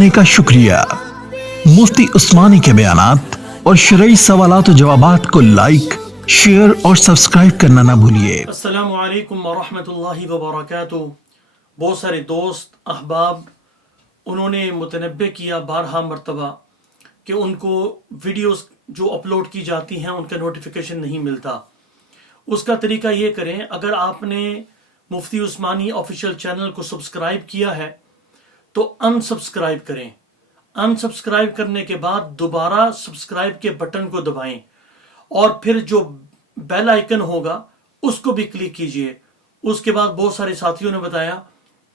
دیکھنے کا شکریہ۔ مفتی عثمانی کے بیانات اور شرعی سوالات و جوابات کو لائک، شیئر اور سبسکرائب کرنا نہ بھولیے۔ السلام علیکم ورحمۃ اللہ وبرکاتہ۔ بہت سارے دوست احباب انہوں نے متنبہ کیا بارہا مرتبہ کہ ان کو ویڈیوز جو اپلوڈ کی جاتی ہیں ان کا نوٹیفیکیشن نہیں ملتا۔ اس کا طریقہ یہ کریں، اگر آپ نے مفتی عثمانی آفیشیل چینل کو سبسکرائب کیا ہے تو ان سبسکرائب کریں۔ ان سبسکرائب کرنے کے بعد دوبارہ سبسکرائب کے بٹن کو دبائیں اور پھر جو بیل آئیکن ہوگا اس کو بھی کلک کیجئے۔ اس کے بعد بہت سارے ساتھیوں نے بتایا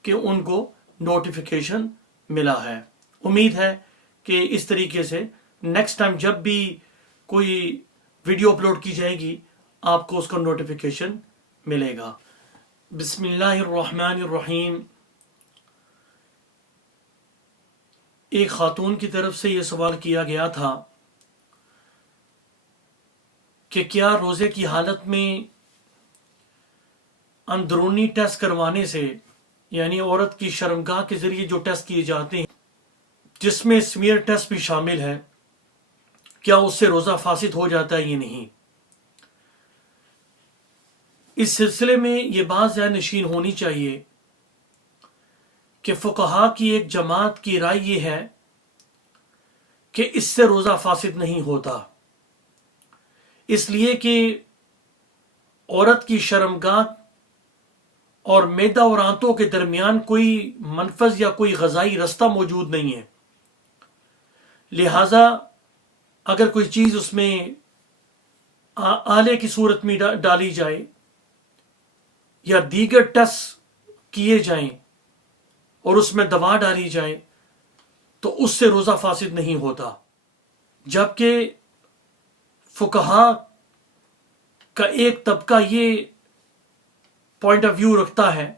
کہ ان کو نوٹیفیکیشن ملا ہے۔ امید ہے کہ اس طریقے سے نیکسٹ ٹائم جب بھی کوئی ویڈیو اپلوڈ کی جائے گی آپ کو اس کا نوٹیفیکیشن ملے گا۔ بسم اللہ الرحمن الرحیم۔ ایک خاتون کی طرف سے یہ سوال کیا گیا تھا کہ کیا روزے کی حالت میں اندرونی ٹیسٹ کروانے سے، یعنی عورت کی شرمگاہ کے ذریعے جو ٹیسٹ کیے جاتے ہیں جس میں سمیئر ٹیسٹ بھی شامل ہے، کیا اس سے روزہ فاسد ہو جاتا ہے یا نہیں؟ اس سلسلے میں یہ بات ذہن نشین ہونی چاہیے کہ فقہا کی ایک جماعت کی رائے یہ ہے کہ اس سے روزہ فاسد نہیں ہوتا، اس لیے کہ عورت کی شرمگاہ اور معدہ اور آنتوں کے درمیان کوئی منفذ یا کوئی غذائی رستہ موجود نہیں ہے، لہذا اگر کوئی چیز اس میں آلے کی صورت میں ڈالی جائے یا دیگر ٹیسٹ کیے جائیں اور اس میں دوا ڈالی جائے تو اس سے روزہ فاسد نہیں ہوتا۔ جبکہ فقہا کا ایک طبقہ یہ پوائنٹ آف ویو رکھتا ہے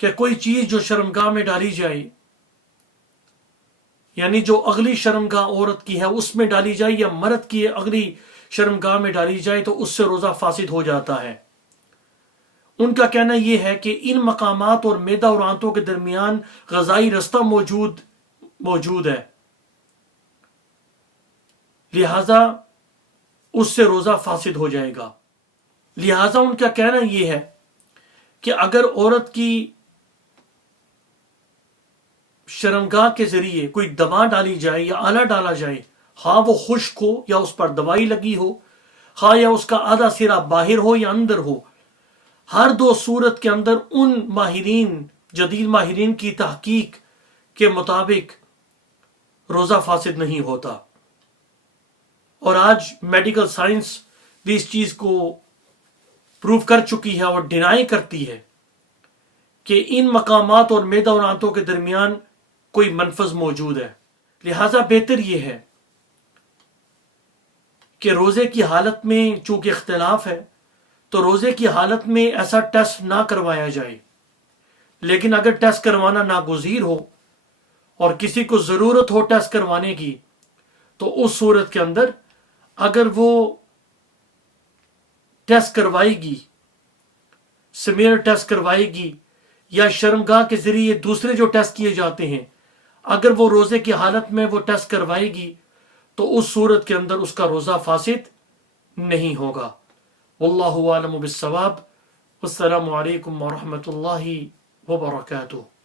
کہ کوئی چیز جو شرمگاہ میں ڈالی جائے، یعنی جو اگلی شرمگاہ عورت کی ہے اس میں ڈالی جائے یا مرد کی اگلی شرمگاہ میں ڈالی جائے تو اس سے روزہ فاسد ہو جاتا ہے۔ ان کا کہنا یہ ہے کہ ان مقامات اور معدہ اور آنتوں کے درمیان غذائی رستہ موجود ہے، لہذا اس سے روزہ فاسد ہو جائے گا۔ لہذا ان کا کہنا یہ ہے کہ اگر عورت کی شرمگاہ کے ذریعے کوئی دوا ڈالی جائے یا آلہ ڈالا جائے، ہاں وہ خشک ہو یا اس پر دوائی لگی ہو، ہاں یا اس کا آدھا سرا باہر ہو یا اندر ہو، ہر دو صورت کے اندر ان جدید ماہرین کی تحقیق کے مطابق روزہ فاسد نہیں ہوتا۔ اور آج میڈیکل سائنس بھی اس چیز کو پروف کر چکی ہے اور ڈینائی کرتی ہے کہ ان مقامات اور معدہ اور آنتوں کے درمیان کوئی منفذ موجود ہے۔ لہذا بہتر یہ ہے کہ روزے کی حالت میں چونکہ اختلاف ہے تو روزے کی حالت میں ایسا ٹیسٹ نہ کروایا جائے، لیکن اگر ٹیسٹ کروانا ناگزیر ہو اور کسی کو ضرورت ہو ٹیسٹ کروانے کی تو اس صورت کے اندر اگر وہ ٹیسٹ کروائے گی، سمیئر ٹیسٹ کروائے گی یا شرمگاہ کے ذریعے دوسرے جو ٹیسٹ کیے جاتے ہیں، اگر وہ روزے کی حالت میں وہ ٹیسٹ کروائے گی تو اس صورت کے اندر اس کا روزہ فاسد نہیں ہوگا۔ واللہ اعلم بالصواب۔ السلام علیکم ورحمۃ اللہ وبرکاتہ۔